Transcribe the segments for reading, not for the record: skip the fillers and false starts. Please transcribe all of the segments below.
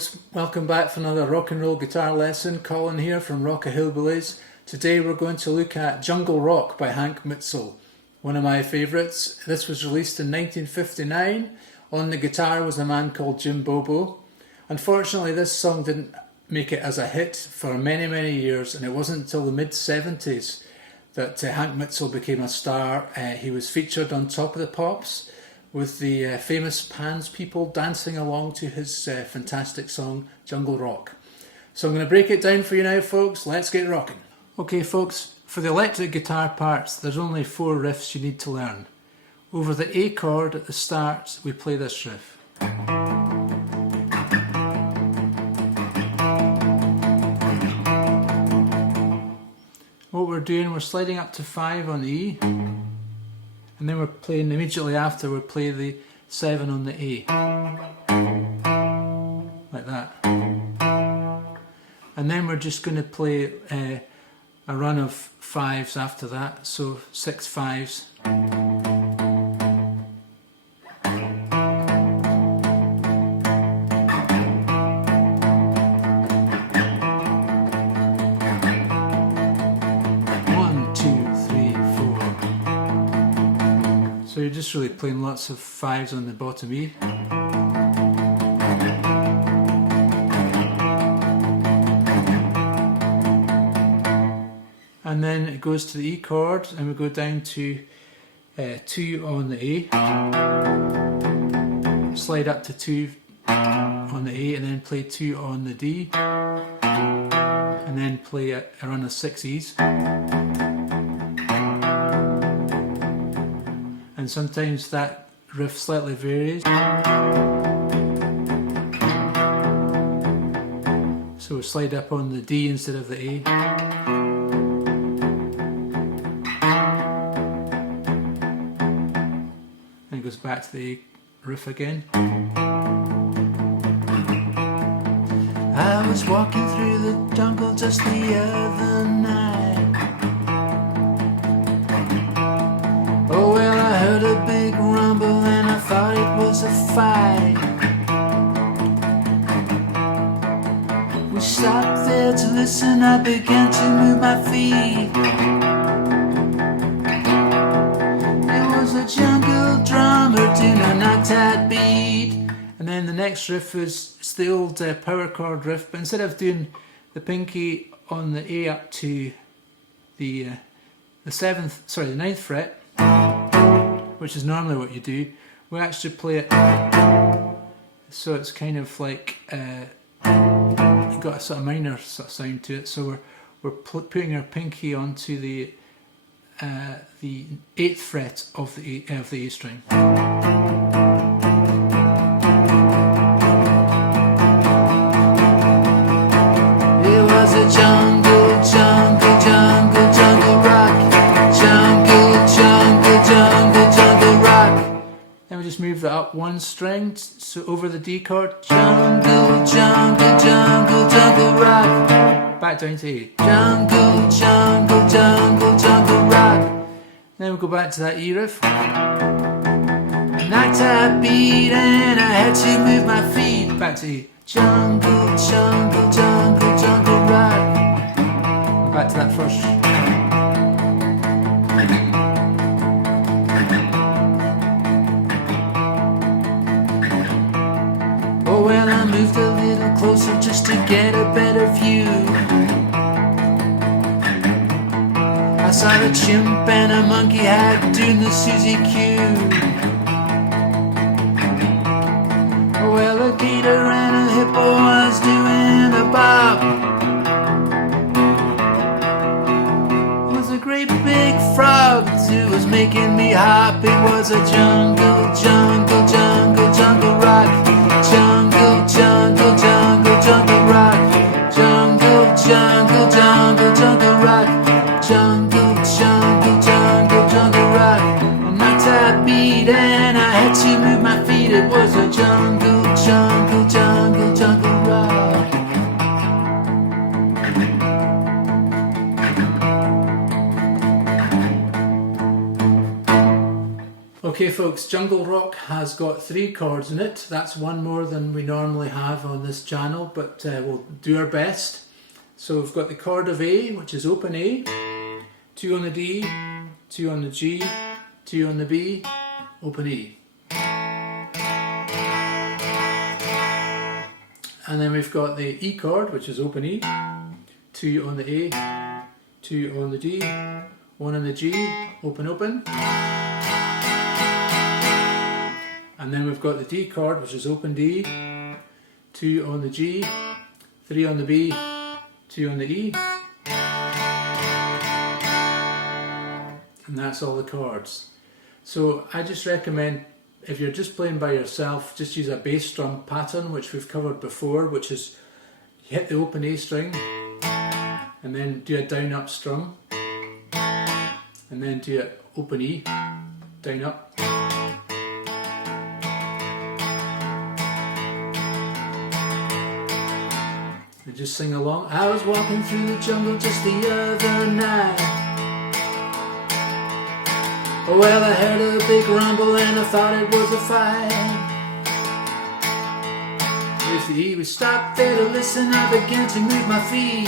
folks, welcome back for another rock and roll guitar lesson. Colin here from Rock a Hillbillies. Today we're going to look at Jungle Rock by Hank Mizell, one of my favourites. This was released in 1959. On the guitar was a man called Jim Bobo. Unfortunately, this song didn't make it as a hit for many years, and it wasn't until the mid-70s that Hank Mizell became a star. He was featured on Top of the Pops with the famous Pans people dancing along to his fantastic song Jungle Rock. So I'm going to break it down for you now, folks. Let's get rocking. Okay folks, for the electric guitar parts there's only 4 riffs you need to learn. Over the A chord at the start we play this riff. What we're doing, we're sliding up to 5 on the E, and then we're playing immediately after, we play the 7 on the A, like that. And then we're just going to play a run of 5s after that, so 6 5s. So you're just really playing lots of 5s on the bottom E. And then it goes to the E chord and we go down to 2 on the A. Slide up to 2 on the A and then play 2 on the D. And then play a run of 6 E's. And sometimes that riff slightly varies. So we slide up on the D instead of the A. And it goes back to the A riff again. I was walking through the jungle just the other night. Oh well, I heard a big rumble and I thought it was a fight. We stopped there to listen, I began to move my feet. It was a jungle drummer doing a knock-tight beat. And then the next riff is it's the old power chord riff, but instead of doing the pinky on the A up to the 9th fret, which is normally what you do, we actually play it so it's kind of like you've got a sort of minor sort of sound to it. So we're putting our pinky onto the 8th fret of the A string. It was a jungle rock, jungle rock. Then we just move that up 1 string, so over the D chord, jungle rock. Back down to A, jungle rock. Then we go back to that E riff. Knock-tight beat and I had to move my feet. Back to E, jungle rock. Back to that first. Oh well, I moved a little closer just to get a better view. I saw a chimp and a monkey hat doing the Suzy Q. Oh well, a gator and a hippo was doing a bob. It was a great big frog who was making me hop. It was a jungle rock. Jungle rock. Jungle rock. Jungle rock. Jungle rock. A knock-tight beat and I had to move my feet. It was a jungle rock. Okay folks, Jungle Rock has got 3 chords in it. That's one more than we normally have on this channel, but we'll do our best. So we've got the chord of A, which is open A, 2 on the D, 2 on the G, 2 on the B, open E. And then we've got the E chord, which is open E, 2 on the A, 2 on the D, 1 on the G, open open. And then we've got the D chord, which is open D, 2 on the G, 3 on the B, 2 on the E. And that's all the chords. So I just recommend, if you're just playing by yourself, just use a bass drum pattern, which we've covered before, which is you hit the open A string, and then do a down up strum, and then do it open E, down up. And just sing along. I was walking through the jungle just the other night. Oh well, I heard a big rumble and I thought it was a fight. With the E we stopped there to listen, I began to move my feet.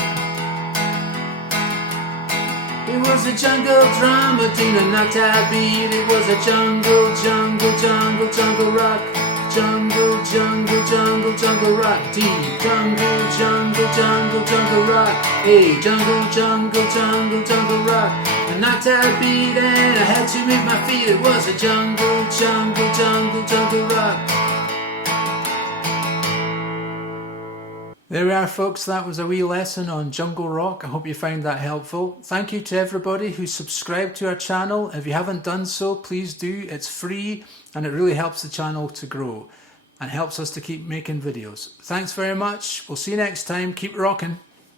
It was a jungle drama doing a knocked-out beat. It was a jungle, jungle, jungle, jungle rock. Jungle, jungle, jungle, jungle rock. D. Jungle, jungle, jungle, jungle rock. A. Jungle, jungle, jungle, jungle rock. I knocked out a beat and I had to move my feet. It was a jungle, jungle, jungle, jungle rock. There we are folks, that was a wee lesson on Jungle Rock. I hope you found that helpful. Thank you to everybody who subscribed to our channel. If you haven't done so, please do. It's free and it really helps the channel to grow and helps us to keep making videos. Thanks very much. We'll see you next time. Keep rocking.